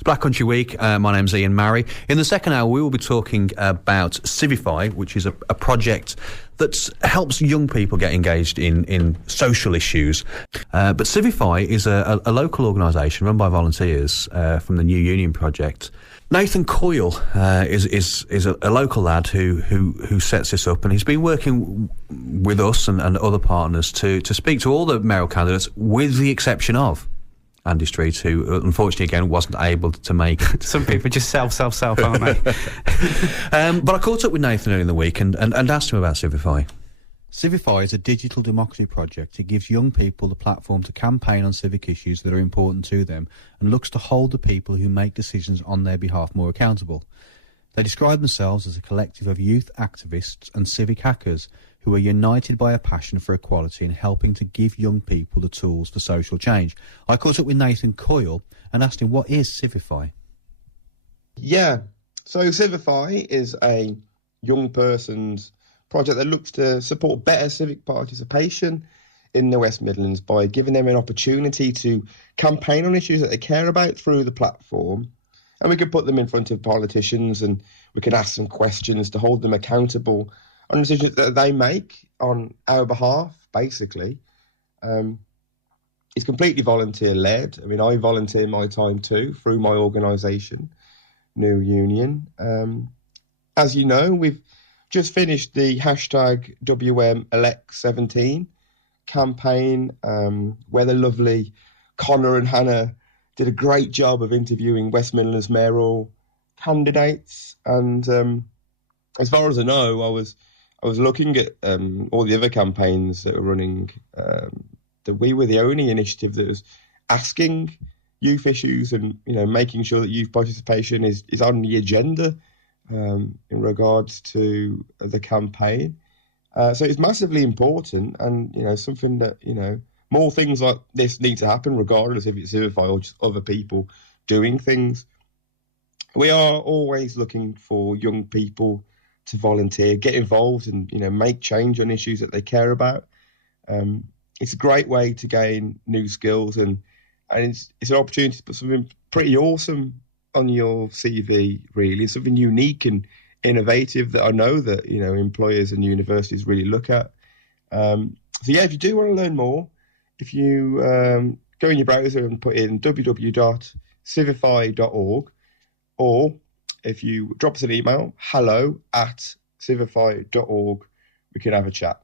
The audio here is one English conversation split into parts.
It's Black Country Week. My name's Ian Marry. In the second hour, we will be talking about Civify, which is a project that helps young people get engaged in social issues. But Civify is a local organisation run by volunteers from the New Union project. Nathan Coyle is a local lad who sets this up, and he's been working with us and other partners to speak to all the mayoral candidates, with the exception of Andy Street, who unfortunately again wasn't able to make it. Some people just self, aren't they? But I caught up with Nathan earlier in the week and asked him about Civify. Civify is a digital democracy project. It gives young people the platform to campaign on civic issues that are important to them and looks to hold the people who make decisions on their behalf more accountable. They describe themselves as a collective of youth activists and civic hackers who are united by a passion for equality and helping to give young people the tools for social change. I caught up with Nathan Coyle and asked him, what is Civify? Yeah, so Civify is a young person's project that looks to support better civic participation in the West Midlands by giving them an opportunity to campaign on issues that they care about through the platform. And we can put them in front of politicians and we can ask them questions to hold them accountable on decisions that they make on our behalf, basically. It's completely volunteer-led. I mean, I volunteer my time too through my organisation, New Union. As you know, we've just finished the hashtag WMElect17 campaign, where the lovely Connor and Hannah did a great job of interviewing West Midlands mayoral candidates. And as far as I know, I was looking at all the other campaigns that were running, that we were the only initiative that was asking youth issues and, you know, making sure that youth participation is on the agenda in regards to the campaign. So it's massively important, and, you know, something that, you know, more things like this need to happen, regardless if it's Civify or just other people doing things. We are always looking for young people to volunteer, get involved and, you know, make change on issues that they care about. It's a great way to gain new skills, and it's an opportunity to put something pretty awesome on your CV, really, something unique and innovative that I know that, you know, employers and universities really look at. So yeah, if you do want to learn more, if you go in your browser and put in www.civify.org, or if you drop us an email, hello@civify.org, we can have a chat.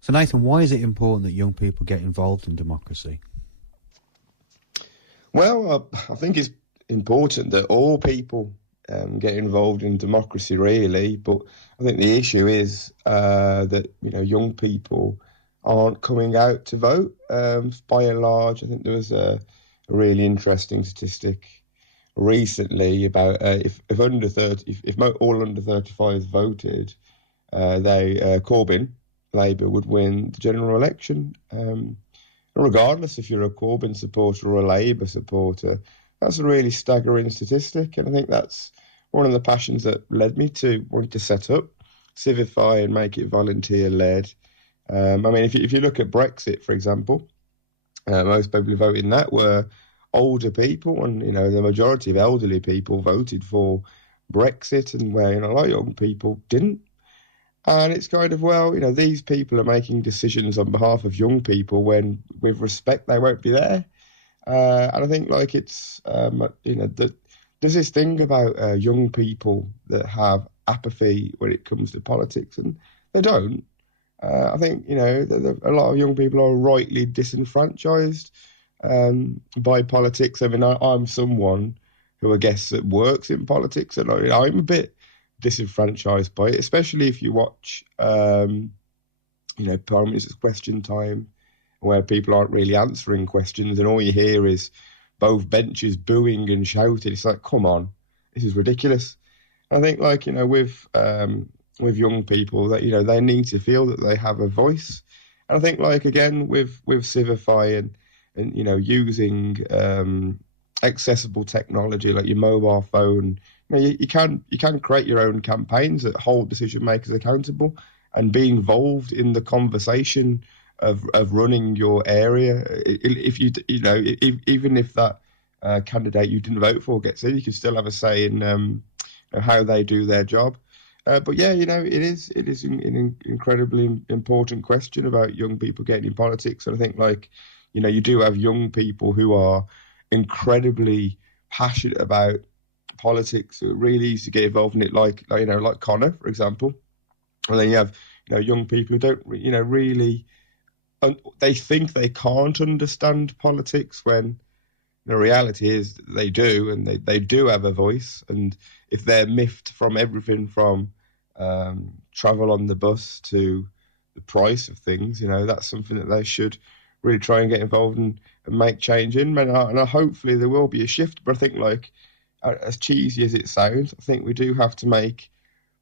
So Nathan, why is it important that young people get involved in democracy? Well, I think it's important that all people get involved in democracy, really. But I think the issue is that, you know, young people aren't coming out to vote by and large. I think there was a really interesting statistic recently about if all under 35s voted, Corbyn, Labour, would win the general election. Regardless if you're a Corbyn supporter or a Labour supporter, that's a really staggering statistic. And I think that's one of the passions that led me to want to set up Civify and make it volunteer-led. I mean, if you look at Brexit, for example, most people who voted in that were older people, and, you know, the majority of elderly people voted for Brexit, and where, you know, a lot of young people didn't. And it's kind of, well, you know, these people are making decisions on behalf of young people when, with respect, they won't be there. And I think, like, it's, you know, there's this thing about young people that have apathy when it comes to politics, and they don't. I think, you know, a lot of young people are rightly disenfranchised by politics. I mean, I'm someone who I guess that works in politics, and I'm a bit disenfranchised by it, especially if you watch, you know, Prime Minister's Question Time, where people aren't really answering questions, and all you hear is both benches booing and shouting. It's like, come on, this is ridiculous. I think, like, you know, with young people, that, you know, they need to feel that they have a voice. And I think, like, again, with Civify and you know, using accessible technology like your mobile phone, you know, you can create your own campaigns that hold decision makers accountable and be involved in the conversation of running your area. If you know, even if that candidate you didn't vote for gets in. You can still have a say in how they do their job. But yeah, it is an incredibly important question about young people getting in politics. And I think, you do have young people who are incredibly passionate about politics. It's really easy to get involved in it, like Connor, for example. And then you have, young people who don't, really, they think they can't understand politics when the reality is they do, and they do have a voice. And if they're miffed from everything from travel on the bus to the price of things, that's something that they should really try and get involved and make change in. And hopefully there will be a shift. But I think, as cheesy as it sounds, I think we do have to make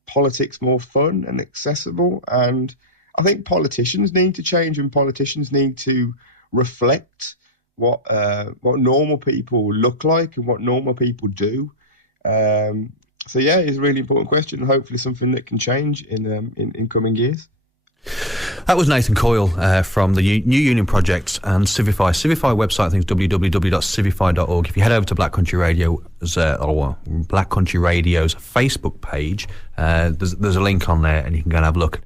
politics more fun and accessible. And I think politicians need to change, and politicians need to reflect what normal people look like and what normal people do. So yeah, it's a really important question, and hopefully something that can change in coming years. That was Nathan Coyle from the New Union Project and Civify. Civify website, I think, is www.civify.org. If you head over to Black Country Radio's Facebook page, there's a link on there, and you can go and have a look.